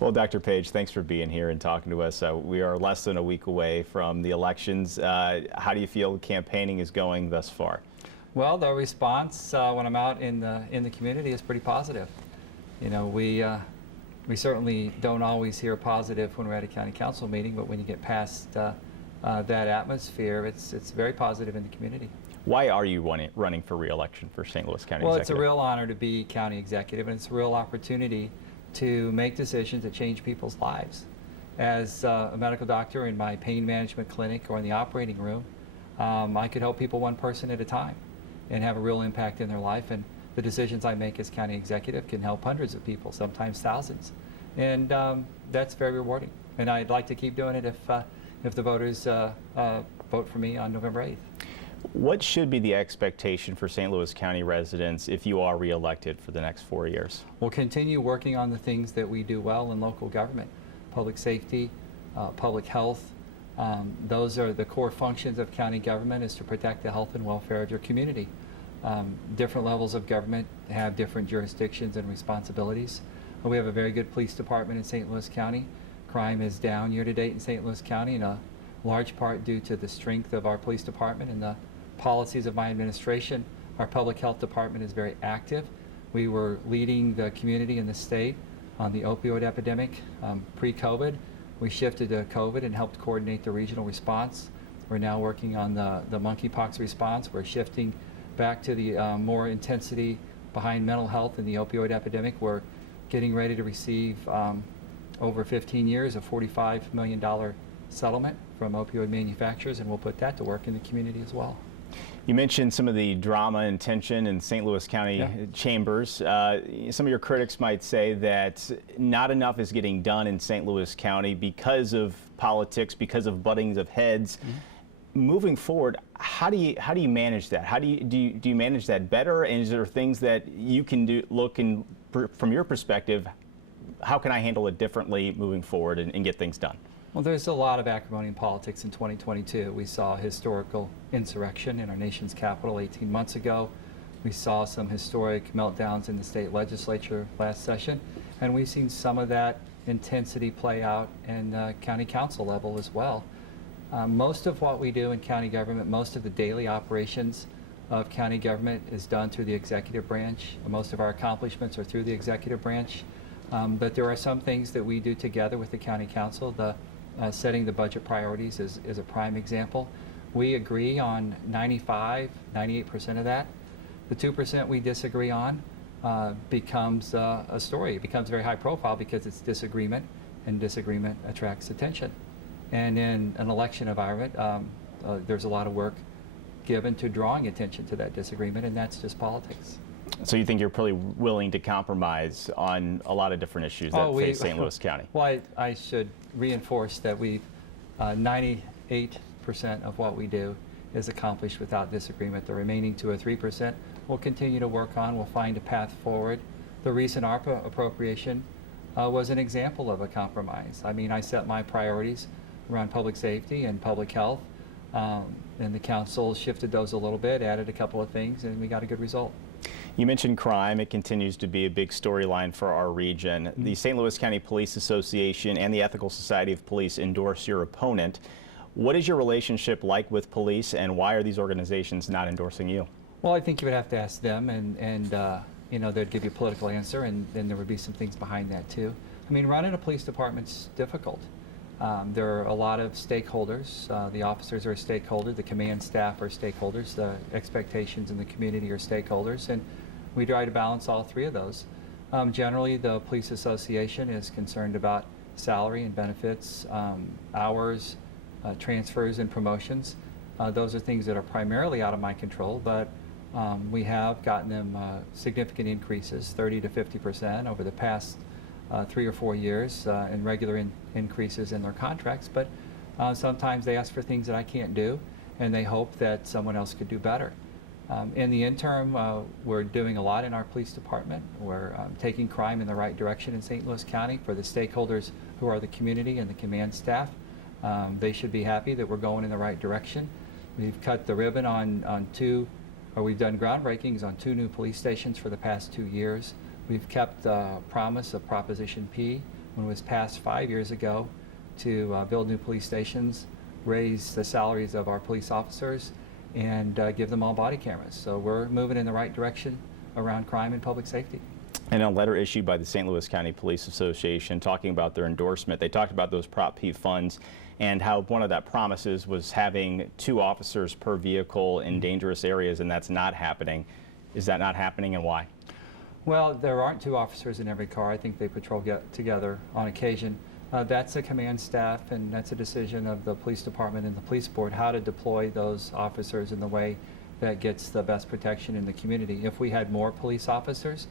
Well, Dr. Page, thanks for being here and talking to us. We are less than a week away from the elections. How do you feel campaigning is going thus far? Well, the response when I'm out in the community is pretty positive. You know, we certainly don't always hear positive when we're at a county council meeting, but when you get past that atmosphere, it's very positive in the community. Why are you running for re-election for St. Louis County Well, Executive? it's a real honor to be county executive, and it's a real opportunity to make decisions that change people's lives. As a medical doctor in my pain management clinic or in the operating room, I could help people one person at a time and have a real impact in their life. And the decisions I make as county executive can help hundreds of people, sometimes thousands. And that's very rewarding. And I'd like to keep doing it if the voters vote for me on November 8th. What should be the expectation for St. Louis County residents if you are re-elected for the next 4 years? We'll continue working on the things that we do well in local government. Public safety, public health. Those are the core functions of county government, is to protect the health and welfare of your community. Different levels of government have different jurisdictions and responsibilities. We have a very good police department in St. Louis County. Crime is down year to date in St. Louis County, in a large part due to the strength of our police department and the policies of my administration. Our public health department is very active. We were leading the community and the state on the opioid epidemic pre-COVID. We shifted to COVID and helped coordinate the regional response. We're now working on the monkeypox response. We're shifting back to the more intensity behind mental health and the opioid epidemic. We're getting ready to receive over 15 years a $45 million settlement from opioid manufacturers, and we'll put that to work in the community as well. You mentioned some of the drama and tension in St. Louis County chambers. Some of your critics might say that not enough is getting done in St. Louis County because of politics, because of buttings of heads. Moving forward, how do you manage that? How do you manage that better? And is there things that you can do, from your perspective, how can I handle it differently moving forward and get things done? Well, there's a lot of acrimony in politics in 2022. We saw historical insurrection in our nation's capital 18 months ago. We saw some historic meltdowns in the state legislature last session, and we've seen some of that intensity play out in the county council level as well. Most of what we do in county government, most of the daily operations of county government is done through the executive branch. Most of our accomplishments are through the executive branch. But there are some things that we do together with the county council. Setting the budget priorities is a prime example. We agree on 98% of that. The 2% we disagree on becomes a story. It becomes very high profile because it's disagreement, and disagreement attracts attention. And in an election environment, there's a lot of work given to drawing attention to that disagreement, and that's just politics. So you think you're probably willing to compromise on a lot of different issues that face St. Louis County? Well, I should reinforce that 98% of what we do is accomplished without disagreement. The remaining 2 or 3% we'll continue to work on. We'll find a path forward. The recent ARPA appropriation was an example of a compromise. I mean, I set my priorities around public safety and public health, and the council shifted those a little bit, added a couple of things, and we got a good result. You mentioned crime. It continues to be a big storyline for our region. The St. Louis County Police Association and the Ethical Society of Police endorse your opponent. What is your relationship like with police, and why are these organizations not endorsing you? Well, I think you would have to ask them, and you know, they'd give you a political answer, and then there would be some things behind that too. I mean, running a police department's difficult. There are a lot of stakeholders. The officers are a stakeholder, the command staff are stakeholders, the expectations in the community are stakeholders, and we try to balance all three of those. Generally, the Police Association is concerned about salary and benefits, hours, transfers and promotions. Those are things that are primarily out of my control, but we have gotten them significant increases, 30 to 50% over the past 3 or 4 years, and regular increases in their contracts. But sometimes they ask for things that I can't do, and they hope that someone else could do better. In the interim, we're doing a lot in our police department. We're taking crime in the right direction in St. Louis County. For the stakeholders who are the community and the command staff, they should be happy that we're going in the right direction. We've cut the ribbon on we've done groundbreakings on 2 new police stations for the past 2 years. We've kept the promise of Proposition P, when it was passed 5 years ago to build new police stations, raise the salaries of our police officers, and give them all body cameras. So we're moving in the right direction around crime and public safety. And a letter issued by the St. Louis County Police Association talking about their endorsement, they talked about those Prop P funds and how one of that promises was having 2 officers per vehicle in dangerous areas, and that's not happening. Is that not happening, and why? Well, there aren't 2 officers in every car. I think they patrol together on occasion. That's a command staff, and that's a decision of the police department and the police board how to deploy those officers in the way that gets the best protection in the community. If we had more police officers,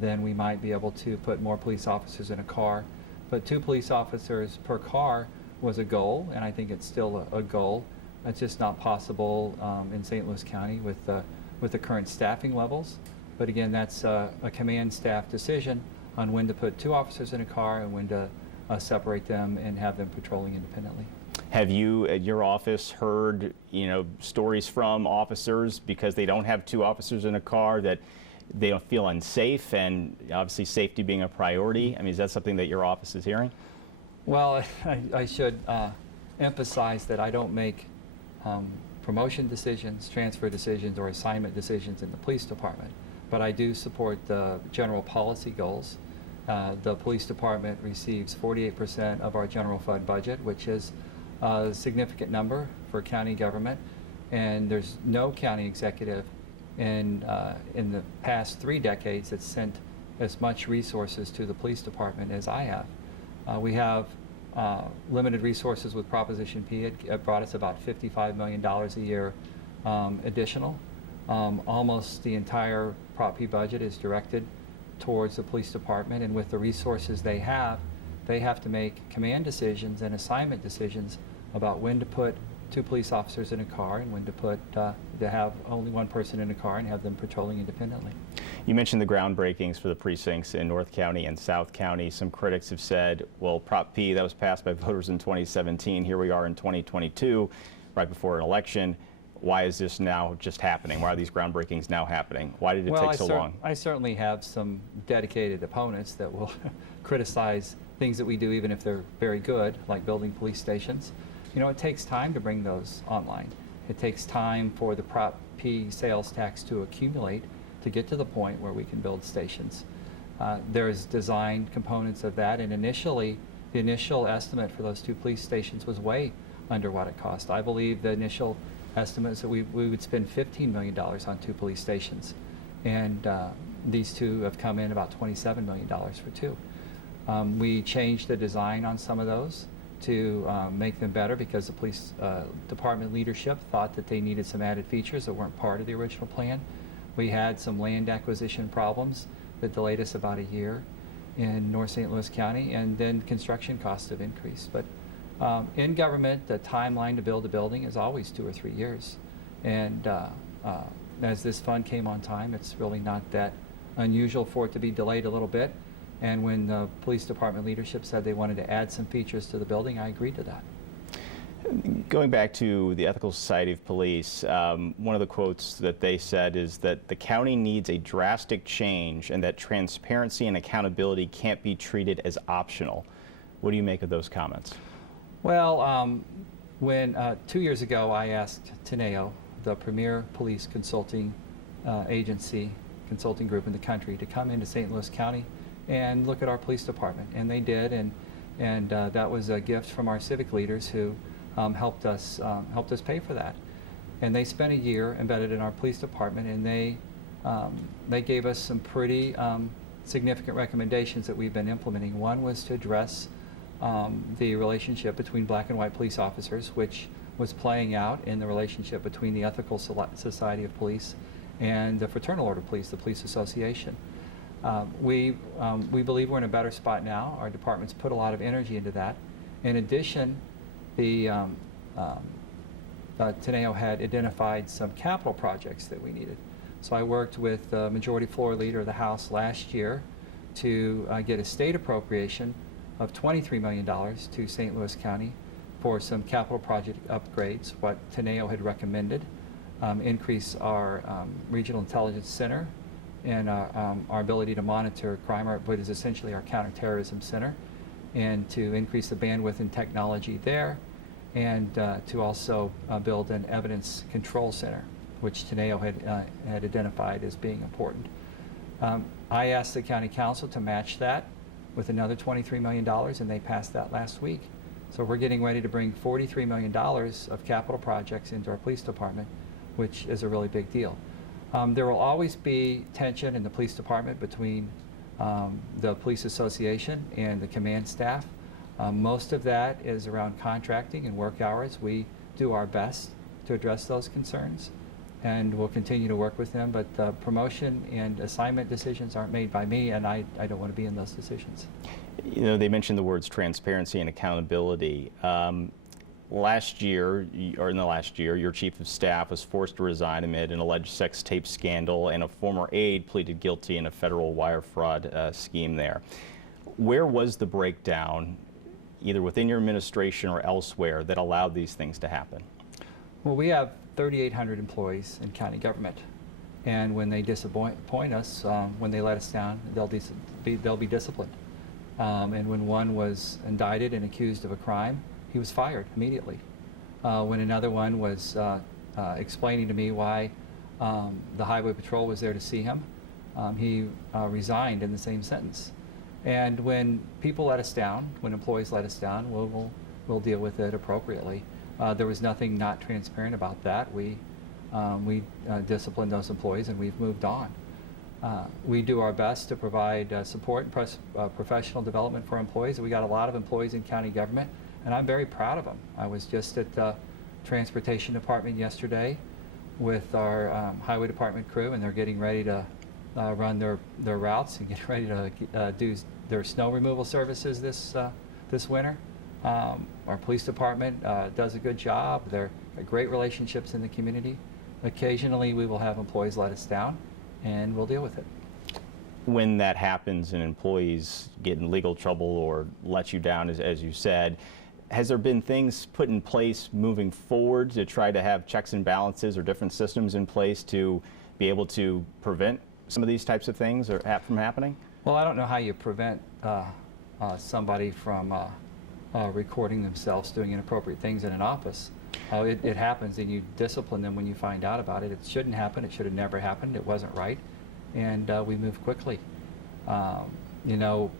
then we might be able to put more police officers in a car. But 2 police officers per car was a goal, and I think it's still a goal. It's just not possible in St. Louis County with the current staffing levels. But again, that's a command staff decision on when to put 2 officers in a car and when to separate them and have them patrolling independently. Have you at your office heard, stories from officers because they don't have 2 officers in a car that they don't feel unsafe, and obviously safety being a priority? I mean, is that something that your office is hearing? Well, I should emphasize that I don't make promotion decisions, transfer decisions, or assignment decisions in the police department, but I do support the general policy goals. The police department receives 48% of our general fund budget, which is a significant number for county government, and there's no county executive in the past 3 decades that's sent as much resources to the police department as I have. We have limited resources with Proposition P. It brought us about $55 million a year additional. Almost the entire Prop P budget is directed towards the police department, and with the resources they have to make command decisions and assignment decisions about when to put 2 police officers in a car and when to have only 1 person in a car and have them patrolling independently. You mentioned the groundbreakings for the precincts in North County and South County. Some critics have said, well, Prop P, that was passed by voters in 2017. Here we are in 2022, right before an election. Why is this now just happening? Why are these groundbreakings now happening? Why did it take so long? I certainly have some dedicated opponents that will criticize things that we do, even if they're very good, like building police stations. It takes time to bring those online. It takes time for the Prop P sales tax to accumulate to get to the point where we can build stations. There's design components of that, and initially, the initial estimate for those 2 police stations was way under what it cost. I believe the initial estimate is that we would spend $15 million on 2 police stations, and these 2 have come in about $27 million for 2. We changed the design on some of those to make them better because the police department leadership thought that they needed some added features that weren't part of the original plan. We had some land acquisition problems that delayed us about a year in North St. Louis County, and then construction costs have increased. But in government, the timeline to build a building is always 2 or 3 years. And as this fund came on time, it's really not that unusual for it to be delayed a little bit. And when the police department leadership said they wanted to add some features to the building, I agreed to that. Going back to the Ethical Society of Police, one of the quotes that they said is that the county needs a drastic change and that transparency and accountability can't be treated as optional. What do you make of those comments? Well, when 2 years ago I asked Teneo, the premier police consulting agency, consulting group in the country, to come into St. Louis County and look at our police department, and they did, and that was a gift from our civic leaders who helped us pay for that. And they spent a year embedded in our police department, and they gave us some pretty significant recommendations that we've been implementing. One was to address the relationship between black and white police officers, which was playing out in the relationship between the Ethical Society of Police and the Fraternal Order Police, the Police Association. We believe we're in a better spot now. Our department's put a lot of energy into that. In addition, the Teneo had identified some capital projects that we needed. So I worked with the Majority Floor Leader of the House last year to get a state appropriation of $23 million to St. Louis County for some capital project upgrades, what Teneo had recommended, increase our Regional Intelligence Center and our ability to monitor crime, what is essentially our counterterrorism center, and to increase the bandwidth and technology there, and to also build an evidence control center, which Teneo had identified as being important. I asked the county council to match that with another $23 million, and they passed that last week. So we're getting ready to bring $43 million of capital projects into our police department, which is a really big deal. There will always be tension in the police department between the police association and the command staff. Most of that is around contracting and work hours. We do our best to address those concerns, and we'll continue to work with them, but promotion and assignment decisions aren't made by me, and I don't want to be in those decisions. You know, they mentioned the words transparency and accountability. Last year, or in the last year, your chief of staff was forced to resign amid an alleged sex tape scandal, and a former aide pleaded guilty in a federal wire fraud scheme there. Where was the breakdown, either within your administration or elsewhere, that allowed these things to happen? Well, we have 3,800 employees in county government, and when they disappoint us, when they let us down, they'll be disciplined. And when one was indicted and accused of a crime, he was fired immediately. When another one was explaining to me why the highway patrol was there to see him, he resigned in the same sentence. And when people let us down, when employees let us down, we'll deal with it appropriately. There was nothing not transparent about that. We disciplined those employees, and we've moved on. We do our best to provide support and professional development for employees. We got a lot of employees in county government, and I'm very proud of them. I was just at the transportation department yesterday with our highway department crew, and they're getting ready to run their routes and get ready to do their snow removal services this winter. Our police department does a good job. There are great relationships in the community. Occasionally we will have employees let us down, and we'll deal with it. When that happens and employees get in legal trouble or let you down, as you said, has there been things put in place moving forward to try to have checks and balances or different systems in place to be able to prevent some of these types of things from happening? Well, I don't know how you prevent somebody from recording themselves doing inappropriate things in an office. It happens, and you discipline them when you find out about it. It shouldn't happen. It should have never happened. It wasn't right, and we move quickly. You know,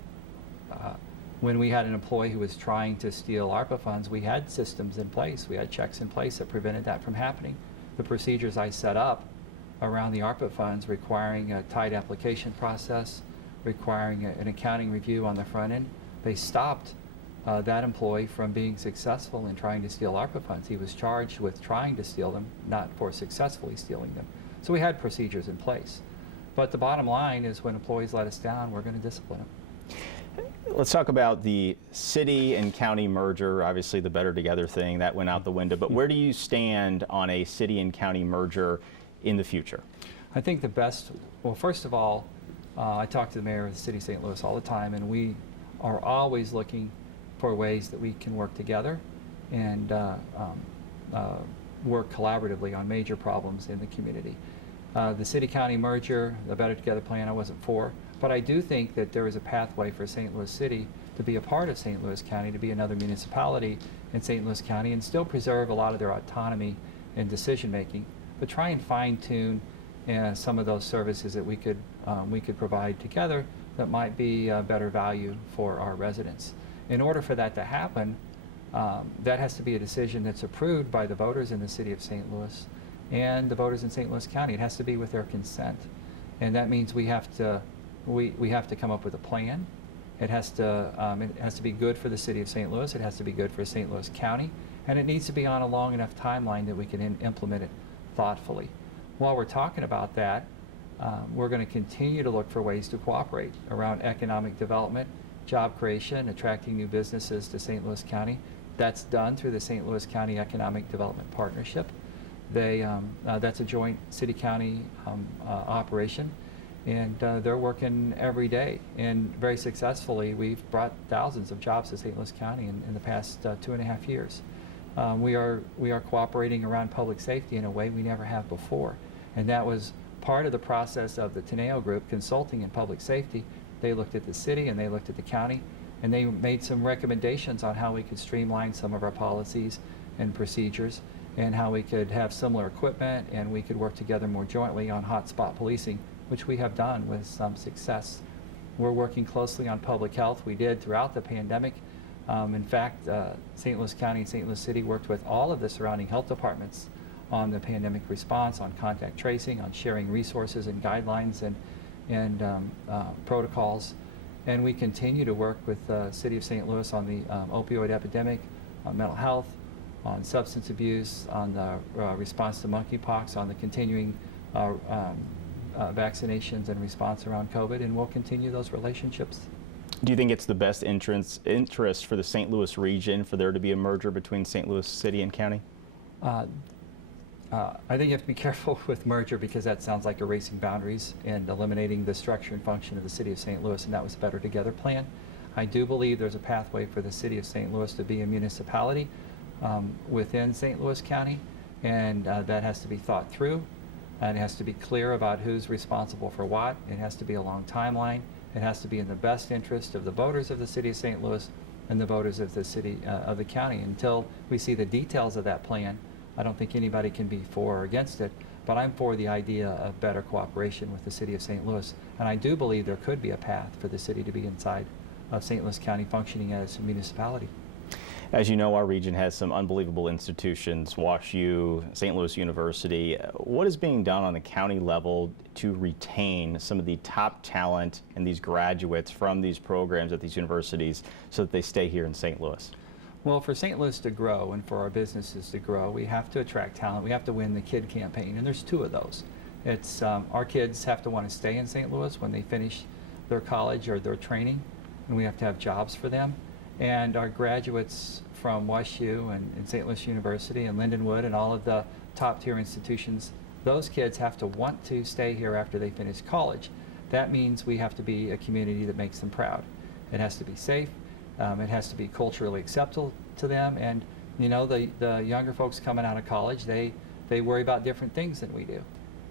when we had an employee who was trying to steal ARPA funds, we had systems in place. We had checks in place that prevented that from happening. The procedures I set up around the ARPA funds, requiring a tight application process, requiring an accounting review on the front end, they stopped that employee from being successful in trying to steal ARPA funds. He was charged with trying to steal them, not for successfully stealing them. So we had procedures in place. But the bottom line is, when employees let us down, we're going to discipline them. Let's talk about the city and county merger. Obviously, the Better Together thing, that went out the window. But where do you stand on a city and county merger in the future? I think the best, well, first of all, I talk to the mayor of the city of St. Louis all the time, and we are always looking for ways that we can work together and work collaboratively on major problems in the community. The city-county merger, the Better Together plan, I wasn't for, but I do think that there is a pathway for St. Louis City to be a part of St. Louis County, to be another municipality in St. Louis County, and still preserve a lot of their autonomy and decision-making, but try and fine-tune some of those services that we could provide together that might be better value for our residents. In order for that to happen, that has to be a decision that's approved by the voters in the city of St. Louis and the voters in St. Louis County. It has to be with their consent, and that means we have to come up with a plan. It has to be good for the city of St. Louis. It has to be good for St. Louis County, and it needs to be on a long enough timeline that we can implement it thoughtfully. While we're talking about that, we're going to continue to look for ways to cooperate around economic development, job creation, attracting new businesses to St. Louis County. That's done through the St. Louis County Economic Development Partnership. That's a joint city-county operation, and they're working every day, and very successfully. We've brought thousands of jobs to St. Louis County in the past 2.5 years. We are cooperating around public safety in a way we never have before, and that was part of the process of the Teneo Group consulting in public safety. They looked at the city and they looked at the county, And they made some recommendations on how we could streamline some of our policies and procedures, and how we could have similar equipment, and we could work together more jointly on hotspot policing, which we have done with some success. We're working closely on public health. We did throughout the pandemic. In fact, St. Louis County and St. Louis City worked with all of the surrounding health departments on the pandemic response, on contact tracing, on sharing resources and guidelines and protocols. And we continue to work with the City of St. Louis on the opioid epidemic, on mental health, on substance abuse, on the response to monkeypox, on the continuing vaccinations and response around COVID, and we'll continue those relationships. Do you think it's the best interest for the St. Louis region for there to be a merger between St. Louis City and County? I think you have to be careful with merger, because that sounds like erasing boundaries and eliminating the structure and function of the City of St. Louis, and that was a Better Together plan. I do believe there's a pathway for the City of St. Louis to be a municipality within St. Louis County, and that has to be thought through, and it has to be clear about who's responsible for what. It has to be a long timeline. It has to be in the best interest of the voters of the City of St. Louis and the voters of the city of the county. Until we see the details of that plan, I don't think anybody can be for or against it, but I'm for the idea of better cooperation with the City of St. Louis, and I do believe there could be a path for the city to be inside of St. Louis County functioning as a municipality. As you know, our region has some unbelievable institutions, WashU, St. Louis University. What is being done on the county level to retain some of the top talent and these graduates from these programs at these universities so that they stay here in St. Louis? Well, for St. Louis to grow and for our businesses to grow, we have to attract talent. We have to win the KID campaign, and there's two of those. It's our kids have to want to stay in St. Louis when they finish their college or their training, and we have to have jobs for them. And our graduates from WashU and St. Louis University and Lindenwood and all of the top tier institutions, those kids have to want to stay here after they finish college. That means we have to be a community that makes them proud. It has to be safe. It has to be culturally acceptable to them. And you know, the younger folks coming out of college, they worry about different things than we do.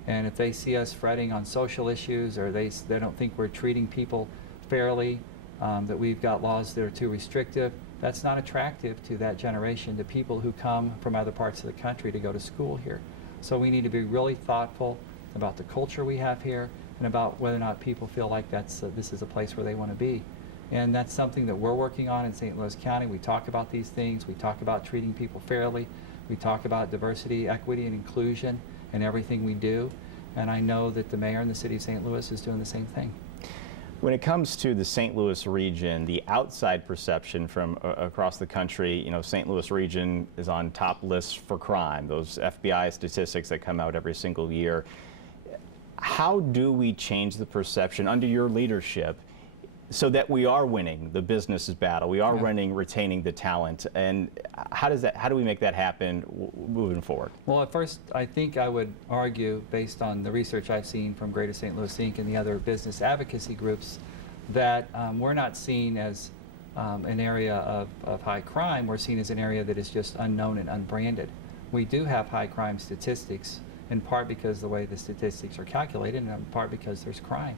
And if they see us fretting on social issues, or they don't think we're treating people fairly, that we've got laws that are too restrictive, that's not attractive to that generation, to people who come from other parts of the country to go to school here. So we need to be really thoughtful about the culture we have here and about whether or not people feel like this is a place where they want to be. And that's something that we're working on in St. Louis County. We talk about these things. We talk about treating people fairly. We talk about diversity, equity, and inclusion in everything we do. And I know that the mayor in the city of St. Louis is doing the same thing. When it comes to the St. Louis region, the outside perception from across the country, you know, St. Louis region is on top lists for crime, those FBI statistics that come out every single year. How do we change the perception under your leadership so that we are winning the business battle, we are retaining the talent, and how do we make that happen moving forward? Well, at first, I think I would argue, based on the research I've seen from Greater St. Louis Inc. and the other business advocacy groups, that we're not seen as an area of high crime. We're seen as an area that is just unknown and unbranded. We do have high crime statistics, in part because of the way the statistics are calculated, and in part because there's crime.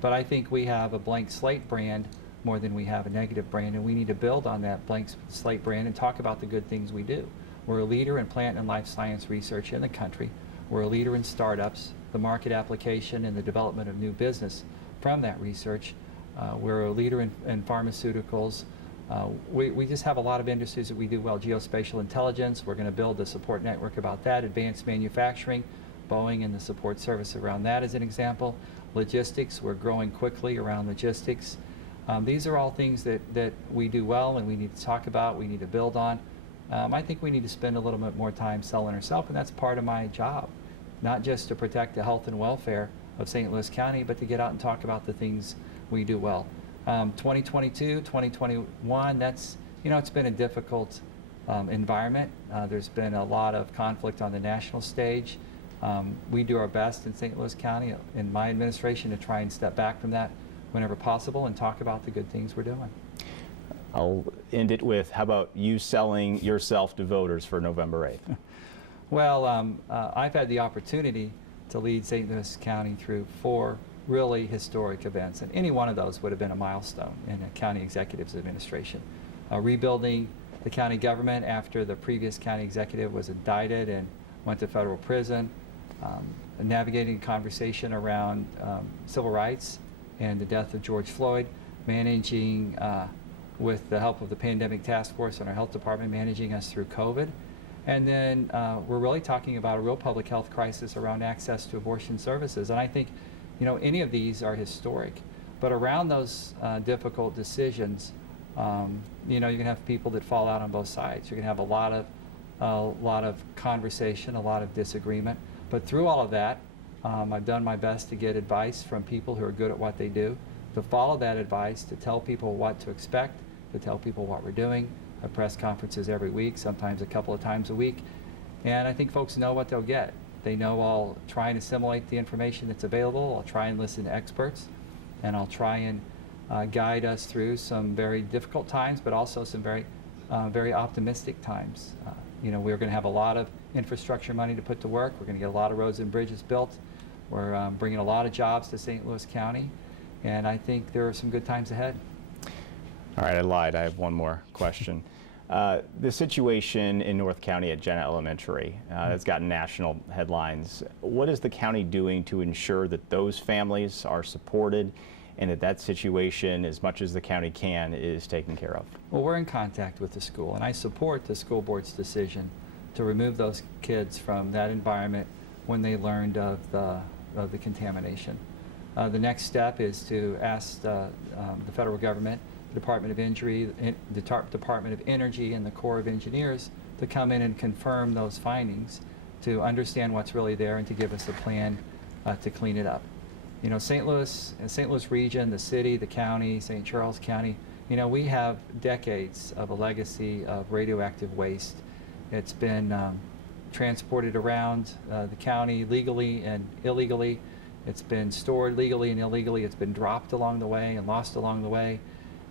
But I think we have a blank slate brand more than we have a negative brand, and we need to build on that blank slate brand and talk about the good things we do. We're a leader in plant and life science research in the country. We're a leader in startups, the market application, and the development of new business from that research. We're a leader in pharmaceuticals. We just have a lot of industries that we do well. Geospatial intelligence, we're going to build a support network about that. Advanced manufacturing, Boeing and the support service around that as an example. Logistics, we're growing quickly around logistics. These are all things that we do well and we need to talk about, we need to build on. I think we need to spend a little bit more time selling ourselves, and that's part of my job. Not just to protect the health and welfare of St. Louis County, but to get out and talk about the things we do well. 2022, 2021, that's, you know, it's been a difficult environment. There's been a lot of conflict on the national stage. We do our best in St. Louis County, in my administration, to try and step back from that whenever possible and talk about the good things we're doing. I'll end it with, how about you selling yourself to voters for November 8th? Well, I've had the opportunity to lead St. Louis County through 4 really historic events, and any one of those would have been a milestone in a county executive's administration. Rebuilding the county government after the previous county executive was indicted and went to federal prison, navigating conversation around civil rights and the death of George Floyd, managing, with the help of the pandemic task force and our health department, managing us through COVID. And then we're really talking about a real public health crisis around access to abortion services. And I think, you know, any of these are historic. But around those difficult decisions, you know, you're going to have people that fall out on both sides. You're going to have a lot of conversation, a lot of disagreement. But through all of that, I've done my best to get advice from people who are good at what they do, to follow that advice, to tell people what to expect, to tell people what we're doing. I have press conferences every week, sometimes a couple of times a week. And I think folks know what they'll get. They know I'll try and assimilate the information that's available. I'll try and listen to experts. And I'll try and guide us through some very difficult times, but also some very optimistic times. You know, we're going to have a lot of infrastructure money to put to work. We're going to get a lot of roads and bridges built. We're bringing a lot of jobs to St. Louis County. And I think there are some good times ahead. All right, I lied. I have one more question. The situation in North County at Jenna Elementary has gotten national headlines. What is the county doing to ensure that those families are supported and that that situation, as much as the county can, is taken care of? Well, we're in contact with the school, and I support the school board's decision to remove those kids from that environment when they learned of the contamination. The next step is to ask the federal government, the Department of Energy, and the Corps of Engineers to come in and confirm those findings, to understand what's really there, and to give us a plan to clean it up. You know, St. Louis region, the city, the county, St. Charles County, you know, we have decades of a legacy of radioactive waste. It's been transported around the county legally and illegally. It's been stored legally and illegally. It's been dropped along the way and lost along the way.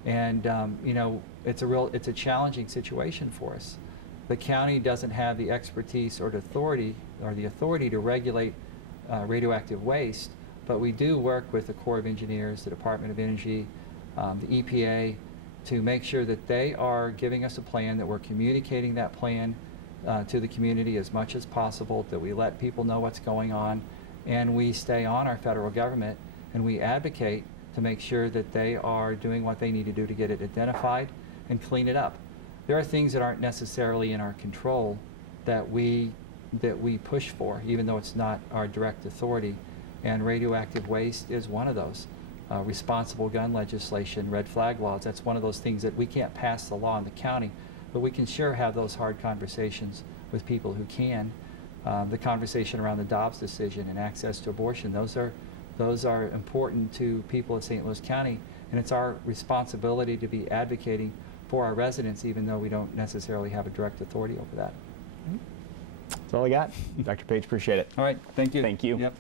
And you know, it's a challenging situation for us. The county doesn't have the expertise or the authority to regulate radioactive waste, but we do work with the Corps of Engineers, the Department of Energy, the EPA, to make sure that they are giving us a plan, that we're communicating that plan to the community as much as possible, that we let people know what's going on, and we stay on our federal government, and we advocate to make sure that they are doing what they need to do to get it identified and clean it up. There are things that aren't necessarily in our control that we push for, even though it's not our direct authority, and radioactive waste is one of those. Responsible gun legislation, red flag laws, that's one of those things that we can't pass the law in the county, but we can sure have those hard conversations with people who can. The conversation around the Dobbs decision and access to abortion, those are important to people of St. Louis County, and it's our responsibility to be advocating for our residents, even though we don't necessarily have a direct authority over that. That's all I got. Dr. Page, appreciate it. All right, thank you. Thank you. Yep.